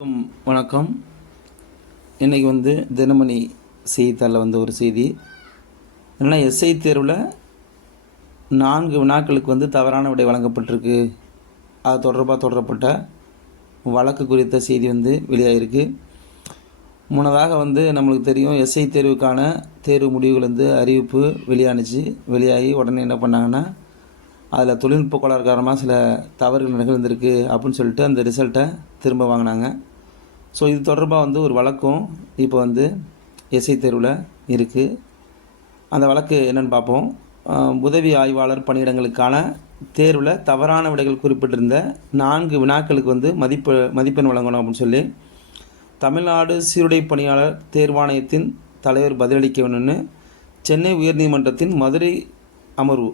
ம், வணக்கம். இன்றைக்கி வந்து தினமணி செய்தித்தாளில் வந்த ஒரு செய்தி. என்னென்னா எஸ்ஐ தேர்வில் நான்கு வினாக்களுக்கு வந்து தவறான விடை வழங்கப்பட்டிருக்கு. அது தொடர்பாக தொடரப்பட்ட வழக்கு குறித்த செய்தி வந்து வெளியாகிருக்கு முன்னதாக வந்து நம்மளுக்கு தெரியும் எஸ்ஐ தேர்வுக்கான தேர்வு முடிவுகள் வந்து அறிவிப்பு வெளியானுச்சு. வெளியாகி உடனே என்ன பண்ணாங்கன்னா அதில் தொழில்நுட்ப கோளாறு காரணமாக சில தவறுகள் நிகழ்ந்திருக்கு அப்படின்னு சொல்லிட்டு அந்த ரிசல்ட்டை திரும்ப வாங்கினாங்க. ஸோ இது தொடர்பாக வந்து ஒரு வழக்கும் இப்போ வந்து எஸ்ஐ தேர்வில் இருக்குது அந்த வழக்கு என்னென்னு பார்ப்போம். உதவி ஆய்வாளர் பணியிடங்களுக்கான தேர்வில் தவறான விடைகள் குறிப்பிட்டிருந்த நான்கு வினாக்களுக்கு வந்து மதிப்பு மதிப்பெண் வழங்கணும் அப்படின்னு சொல்லி தமிழ்நாடு சீருடை பணியாளர் தேர்வாணையத்தின் தலைவர் பதிலளிக்க வேணும்னு சென்னை உயர்நீதிமன்றத்தின் மதுரை அமர்வு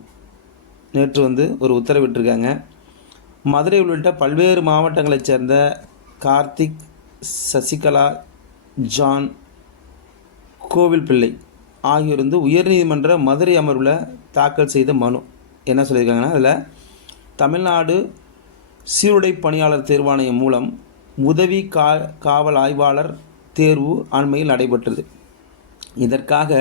நேற்று வந்து ஒரு உத்தரவிட்டிருக்காங்க. மதுரை உள்ளிட்ட பல்வேறு மாவட்டங்களைச் சேர்ந்த கார்த்திக் சசிகலா ஜான் கோவில் பிள்ளை ஆகியோர் வந்து உயர்நீதிமன்ற மதுரை அமர்வில் தாக்கல் செய்த மனு. என்ன சொல்லியிருக்காங்கன்னா அதில் தமிழ்நாடு சீருடை பணியாளர் தேர்வாணையம் மூலம் உதவி கா காவல் ஆய்வாளர் தேர்வு அண்மையில் நடைபெற்றது. இதற்காக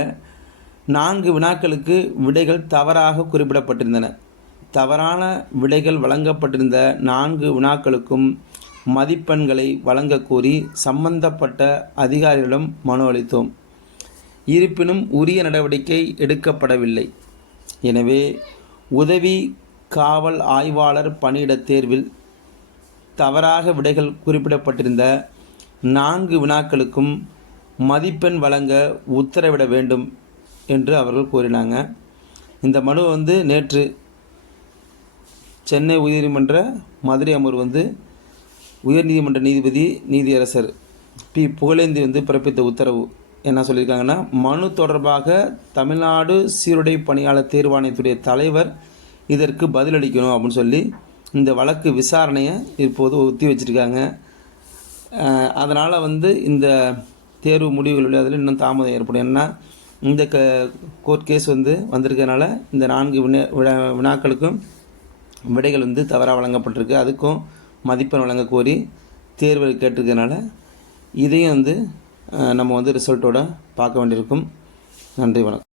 நான்கு வினாக்களுக்கு விடைகள் தவறாக குறிப்பிடப்பட்டிருந்தன. தவறான விடைகள் வழங்கப்பட்டிருந்த நான்கு வினாக்களுக்கும் மதிப்பெண்களை வழங்கக்கோரி சம்பந்தப்பட்ட அதிகாரிகளிடம் மனு அளித்தோம். இருப்பினும் உரிய நடவடிக்கை எடுக்கப்படவில்லை. எனவே உதவி காவல் ஆய்வாளர் பணியிடத் தேர்வில் தவறாக விடைகள் குறிப்பிடப்பட்டிருந்த நான்கு வினாக்களுக்கும் மதிப்பெண் வழங்க உத்தரவிட வேண்டும். என்று அவர்கள் கூறினாங்க. இந்த மனு வந்து நேற்று சென்னை உயர்நீதிமன்ற மதுரை அமர்வு வந்து உயர்நீதிமன்ற நீதிபதி நீதியரசர் பி. புகழேந்தி வந்து பிறப்பித்த உத்தரவு. என்ன சொல்லியிருக்காங்கன்னா மனு தொடர்பாக தமிழ்நாடு சீருடை பணியாளர் தேர்வாணையத்துடைய தலைவர் இதற்கு பதிலளிக்கணும் அப்படின்னு சொல்லி இந்த வழக்கு விசாரணையை இப்போது ஒத்தி வச்சுருக்காங்க. அதனால் வந்து இந்த தேர்வு முடிவுகள் அதில் இன்னும் தாமதம் ஏற்படும். ஏன்னா இந்த க கோர்ட் கேஸ் வந்து வந்திருக்கனால இந்த நான்கு வினா வினா வினாக்களுக்கும் விடைகள் வந்து தவறாக வழங்கப்பட்டிருக்கு. அதுக்கும் மதிப்பெண் வழங்க கோரி தேர்வு கேட்டிருக்கனால இதையும் வந்து நம்ம வந்து ரிசல்ட்டோட பார்க்க வேண்டியிருக்கும். நன்றி வணக்கம்.